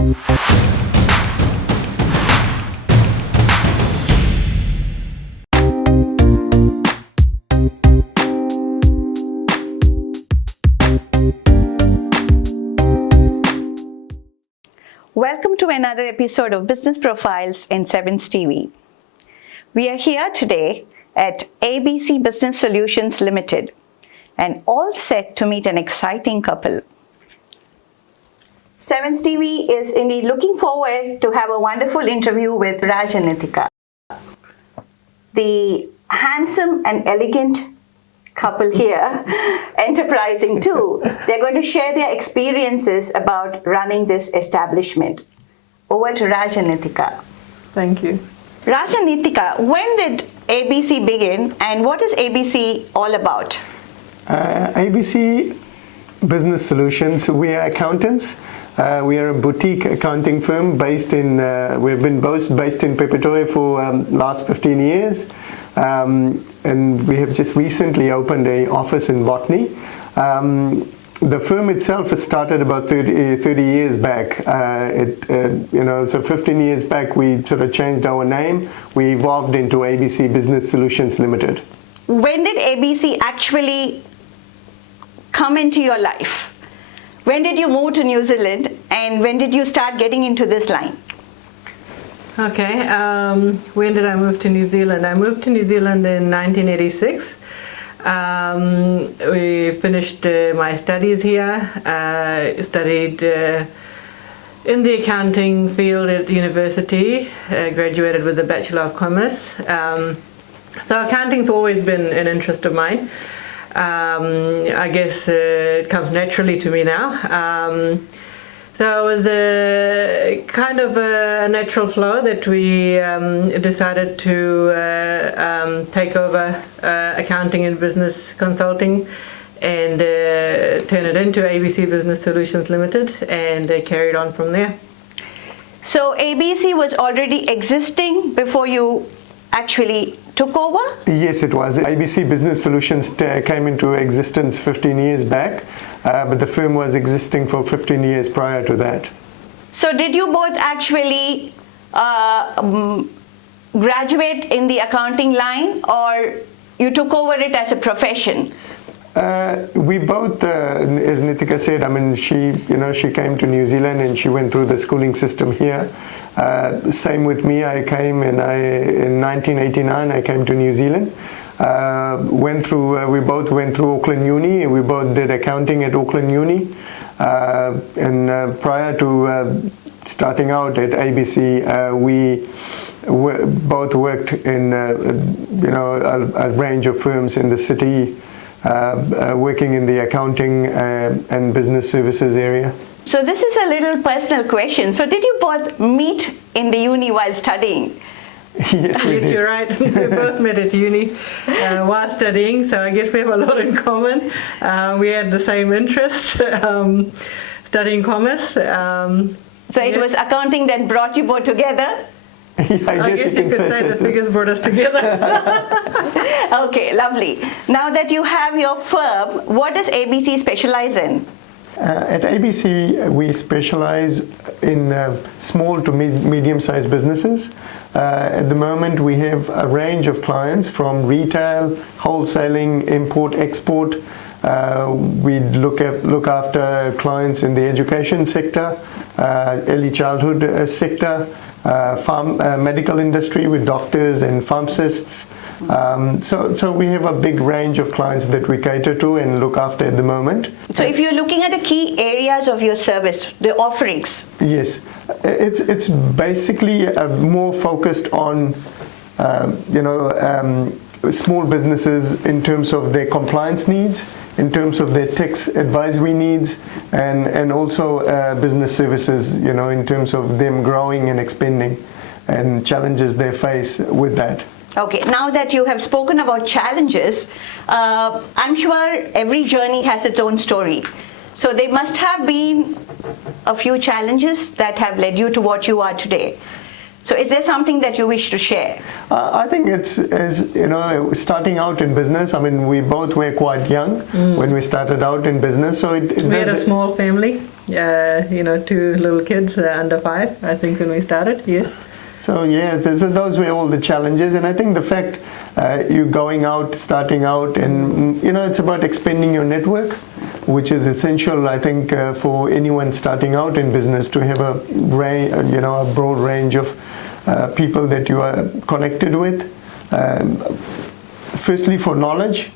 Welcome to another episode of Business Profiles in Sevenz TV. We are here today at ABC Business Solutions Limited and all set to meet an exciting couple. Sevenz TV is indeed looking forward to have a wonderful interview with Raj and Nitika. The handsome and elegant couple here, enterprising too. They're going to share their experiences about running this establishment. Over to Raj and Nitika. Thank you. Raj and Nitika, when did ABC begin and what is ABC all about? ABC Business Solutions, we are accountants. We are a boutique accounting firm based in, we've been both based in Pretoria for last 15 years. And we have just recently opened an office in Botany. The firm itself has started about 30 years back. So 15 years back we sort of changed our name. We evolved into ABC Business Solutions Limited. When did ABC actually come into your life? When did you move to New Zealand and when did you start getting into this line? Okay, when did I move to New Zealand? I moved to New Zealand in 1986. We finished my studies here. Studied in the accounting field at university. Graduated with a Bachelor of Commerce. So accounting's always been an interest of mine. I guess it comes naturally to me now. So it was a kind of a natural flow that we decided to take over accounting and business consulting and turn it into ABC Business Solutions Limited and carried on from there. So ABC was already existing before you actually took over? Yes, it was. ABC Business Solutions came into existence 15 years back. But the firm was existing for 15 years prior to that. So did you both actually graduate in the accounting line or you took over it as a profession? We both, as Nitika said, I mean, she came to New Zealand and she went through the schooling system here. Same with me. I came in 1989, I came to New Zealand. We both went through Auckland Uni. We both did accounting at Auckland Uni. And prior to starting out at ABC, we both worked in a range of firms in the city, working in the accounting and business services area. So this is a little personal question. So did you both meet in the uni while studying? Yes, you're right. We both met at uni while studying, so I guess we have a lot in common. We had the same interest, studying commerce. So it was accounting that brought you both together? Yeah, I guess you could say the figures brought us together. Okay, lovely. Now that you have your firm, what does ABC specialize in? At ABC, we specialize in small to medium-sized businesses. At the moment, we have a range of clients from retail, wholesaling, import, export. We look after clients in the education sector, early childhood sector, medical industry with doctors and pharmacists. So we have a big range of clients that we cater to and look after at the moment. So if you're looking at the key areas of your service, the offerings. Yes, it's basically more focused on small businesses in terms of their compliance needs, in terms of their tax advisory needs, and also business services, in terms of them growing and expanding and challenges they face with that. Okay, now that you have spoken about challenges, I'm sure every journey has its own story. So there must have been a few challenges that have led you to what you are today. So is there something that you wish to share? I think it's, as you know, starting out in business, I mean, we both were quite young when we started out in business. So we had a small family. 2 little kids under 5, I think, when we started. Yes. So yeah, so those were all the challenges, and I think the fact you going out, starting out, and it's about expanding your network, which is essential, I think, for anyone starting out in business to have a broad range of people that you are connected with. Firstly, for knowledge,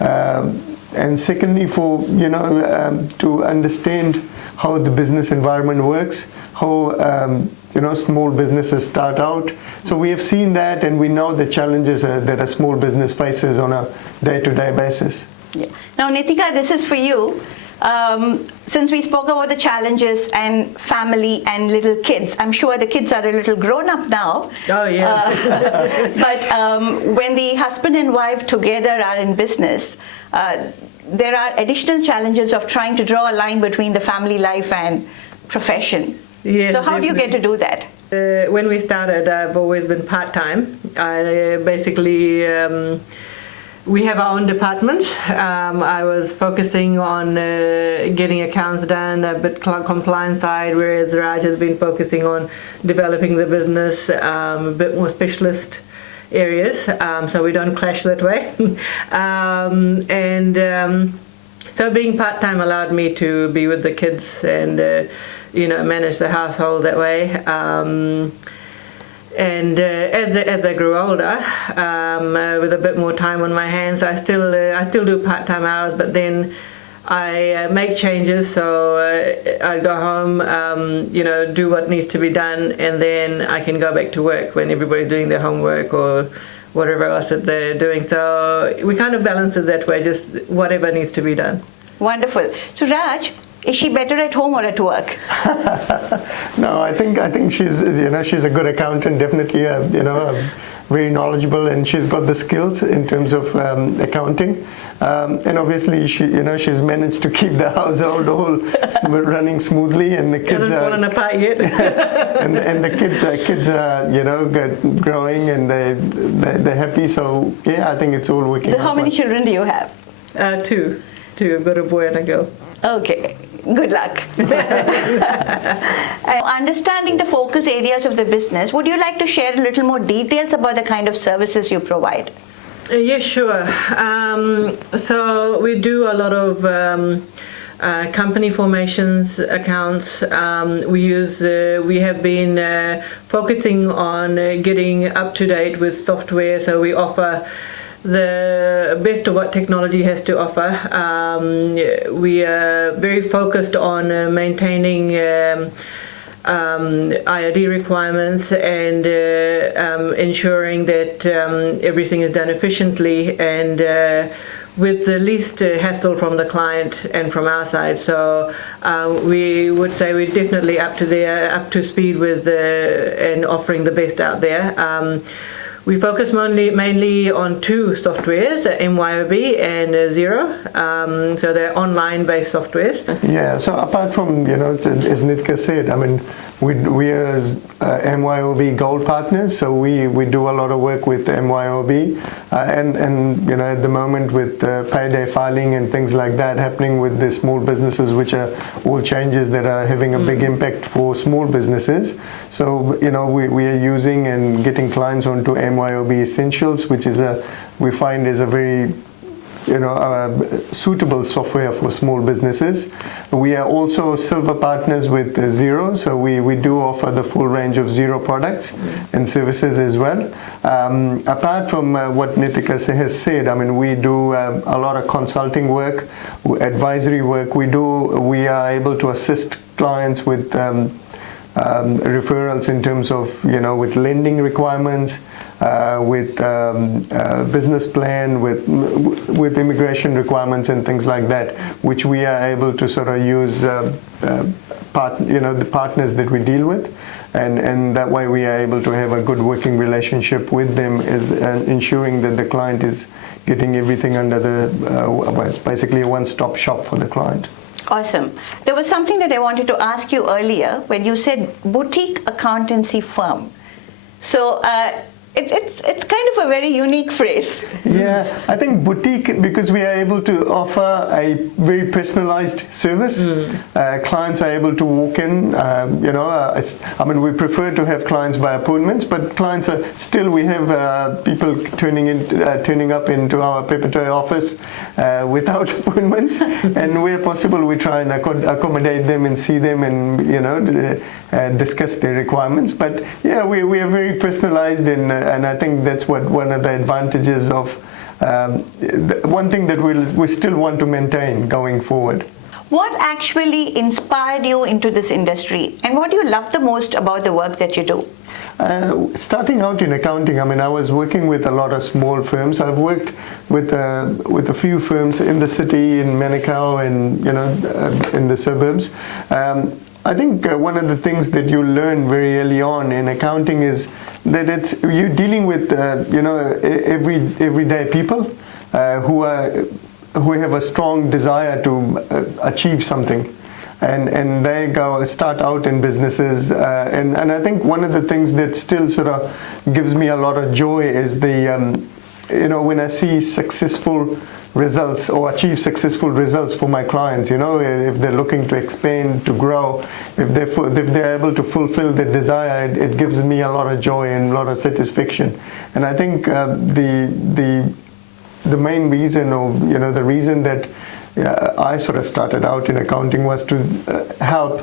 and secondly, for to understand how the business environment works, how small businesses start out. So we have seen that, and we know the challenges that a small business faces on a day-to-day basis. Yeah. Now, Nitika, this is for you. Since we spoke about the challenges and family and little kids, I'm sure the kids are a little grown up now. Oh, yeah. But when the husband and wife together are in business, there are additional challenges of trying to draw a line between the family life and profession. Yes, so how do you get to do that? When we started, I've always been part-time. I basically, we have our own departments. I was focusing on getting accounts done, a bit compliance side, whereas Raj has been focusing on developing the business, a bit more specialist areas, so we don't clash that way. So being part-time allowed me to be with the kids and manage the household that way. As they grew older, with a bit more time on my hands, I still do part-time hours, but then I make changes. So I go home, do what needs to be done, and then I can go back to work when everybody's doing their homework or whatever else that they're doing. So we kind of balance it that way, just whatever needs to be done. Wonderful. So Raj, is she better at home or at work? No, I think she's she's a good accountant, definitely very knowledgeable, and she's got the skills in terms of accounting, and obviously she's managed to keep the household all running smoothly, and the kids hasn't fallen apart yet. and the kids are growing, and they're happy. So yeah, I think it's all working. So how many children do you have? 2. I've got a boy and a girl. Okay, good luck. Understanding the focus areas of the business, would you like to share a little more details about the kind of services you provide? Yes, sure. So we do a lot of company formations, accounts. We have been focusing on getting up to date with software, so we offer the best of what technology has to offer. We are very focused on maintaining IRD requirements and ensuring that everything is done efficiently and with the least hassle from the client and from our side. So we would say we're definitely up to speed with and offering the best out there. We focus mainly on 2 softwares, MYOB and Xero. So they're online-based softwares. Yeah. So apart from as Nitika said, I mean, we are MYOB Gold partners, so we do a lot of work with MYOB, and at the moment with payday filing and things like that happening with the small businesses, which are all changes that are having a big impact for small businesses. So we are using and getting clients onto MYOB Essentials, which is we find is a very suitable software for small businesses. We are also silver partners with Xero, so we do offer the full range of Xero products and services as well. Apart from what Nitika has said, I mean, we do a lot of consulting work, advisory work. We are able to assist clients with referrals in terms of with lending requirements, with business plan, with immigration requirements and things like that, which we are able to sort of use the partners that we deal with, and that way we are able to have a good working relationship with them, is ensuring that the client is getting everything under it's basically a one-stop shop for the client. Awesome. There was something that I wanted to ask you earlier when you said boutique accountancy firm. So it's kind of a very unique phrase. Yeah, I think boutique, because we are able to offer a very personalized service. Clients are able to walk in, I mean, we prefer to have clients by appointments, but clients are still, we have people turning up into our Peppertoy office without appointments, and where possible we try and accommodate them and see them and discuss their requirements. But yeah, we are very personalized, and I think that's one of the advantages of one thing that we still want to maintain going forward. What actually inspired you into this industry, and what do you love the most about the work that you do? Starting out in accounting, I mean, I was working with a lot of small firms. I've worked with a few firms in the city, in Manukau, and in the suburbs. I think one of the things that you learn very early on in accounting is that you're dealing with everyday people who have a strong desire to achieve something, and they start out in businesses, and I think one of the things that still sort of gives me a lot of joy is when I see successful results or achieve successful results for my clients. If they're looking to expand, to grow, if they're able to fulfill their desire, it gives me a lot of joy and a lot of satisfaction. And I think the main reason, or the reason that I sort of started out in accounting was to help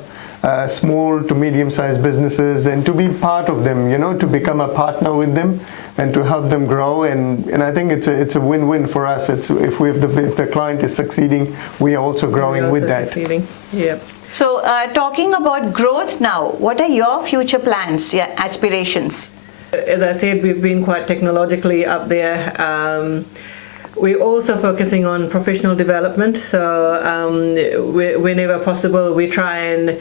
small to medium-sized businesses and to be part of them, to become a partner with them and to help them grow. And I think it's a win-win for us. If the client is succeeding, we are also growing with that. Succeeding. Yeah. So talking about growth now, what are your future plans, your aspirations? As I said, we've been quite technologically up there. We're also focusing on professional development. So whenever possible, we try and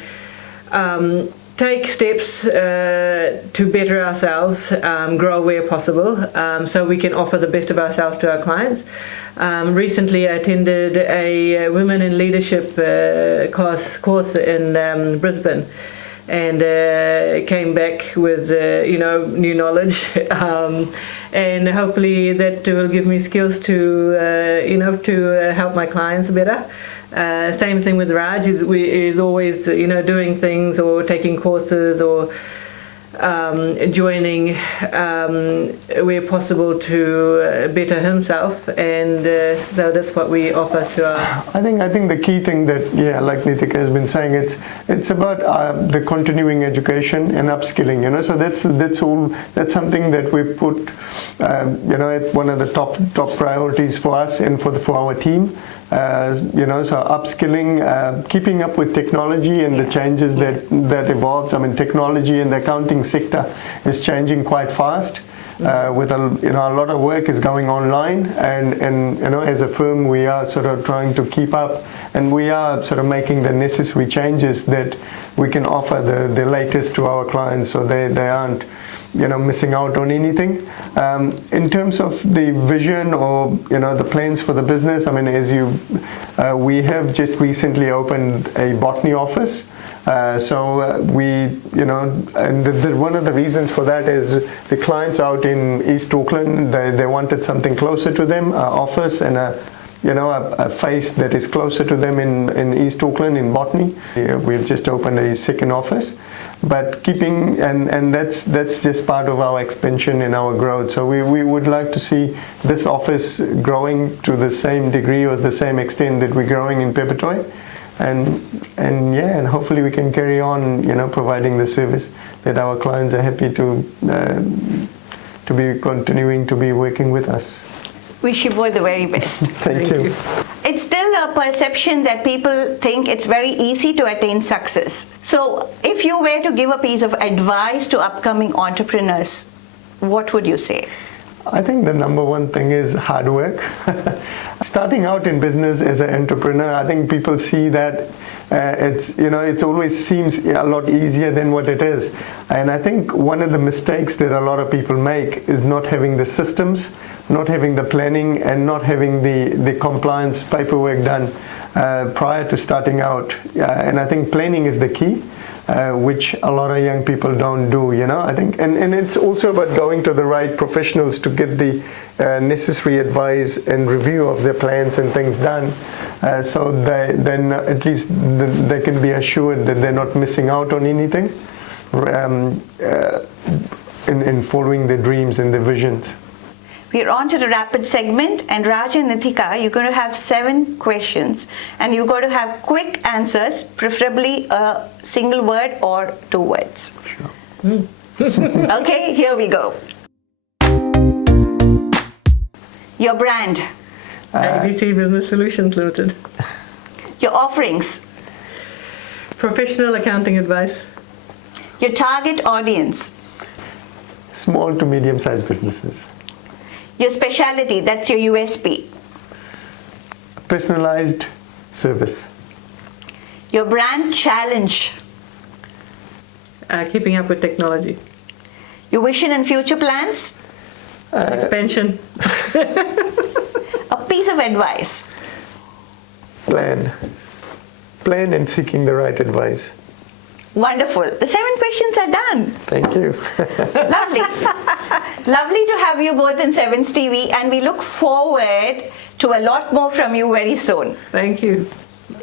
take steps to better ourselves, grow where possible, so we can offer the best of ourselves to our clients. Recently I attended a Women in Leadership course in Brisbane, and came back with new knowledge, and hopefully that will give me skills to help my clients better. Same thing with Raj, is always doing things or taking courses or joining where possible to better himself, and so that's what we offer to our... I think the key thing that, like Nitika has been saying, it's about the continuing education and upskilling, so that's something that we put at one of the top priorities for us and for our team. So upskilling, keeping up with technology and the changes that evolves. I mean, technology in the accounting sector is changing quite fast. With a lot of work is going online, and as a firm we are sort of trying to keep up, and we are sort of making the necessary changes that we can offer the latest to our clients, so they aren't missing out on anything. In terms of the vision or the plans for the business, I mean, we have just recently opened a botany office. And one of the reasons for that is the clients out in East Auckland, they wanted something closer to them, an office and a face that is closer to them in East Auckland in botany. We've just opened a second office, but and that's just part of our expansion and our growth. So we would like to see this office growing to the same degree or the same extent that we're growing in Peppertoy. And hopefully we can carry on, providing the service that our clients are happy to be continuing to be working with us. Wish you both the very best. Thank you. It's still a perception that people think it's very easy to attain success. So if you were to give a piece of advice to upcoming entrepreneurs, what would you say? I think the number one thing is hard work. Starting out in business as an entrepreneur, I think people see that it always seems a lot easier than what it is. And I think one of the mistakes that a lot of people make is not having the systems, not having the planning, and not having the compliance paperwork done prior to starting out. And I think planning is the key. which a lot of young people don't do, I think. And it's also about going to the right professionals to get the necessary advice and review of their plans and things done, so then at least they can be assured that they're not missing out on anything in following their dreams and their visions. We're on to the rapid segment, and Raj and Nitika, you're going to have 7 questions, and you're going to have quick answers, preferably a single word or 2 words. Sure. Okay, here we go. Your brand, ABC Business Solutions Limited. your offerings, Professional accounting advice. your target audience, Small to medium-sized businesses. your specialty, that's your USP, Personalized service. your brand challenge, Keeping up with technology. your vision and future plans, Expansion. a piece of advice. Plan and seeking the right advice. Wonderful. The 7 questions are done. Thank you. Lovely. Lovely to have you both in Sevenz TV, and we look forward to a lot more from you very soon. Thank you.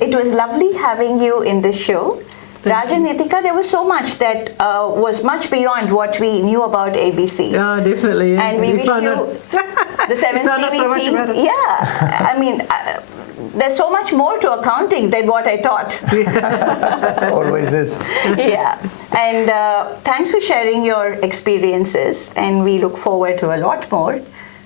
It was lovely having you in this show. Raj and Nitika, there was so much that was much beyond what we knew about ABC. Yeah, definitely. Yeah. And we wish found you, out- the Sevenz found out so TV much team, about it. yeah, I mean, there's so much more to accounting than what I thought. Always is. Yeah, and thanks for sharing your experiences, and we look forward to a lot more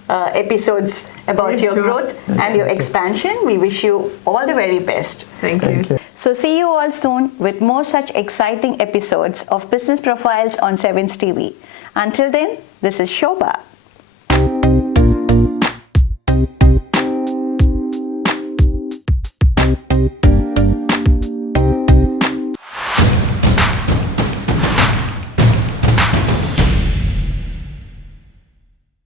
episodes about Yeah, your sure. growth and your expansion. We wish you all the very best. Thank you. Thank you. So see you all soon with more such exciting episodes of Business Profiles on Sevenz TV. Until then, this is Shobha.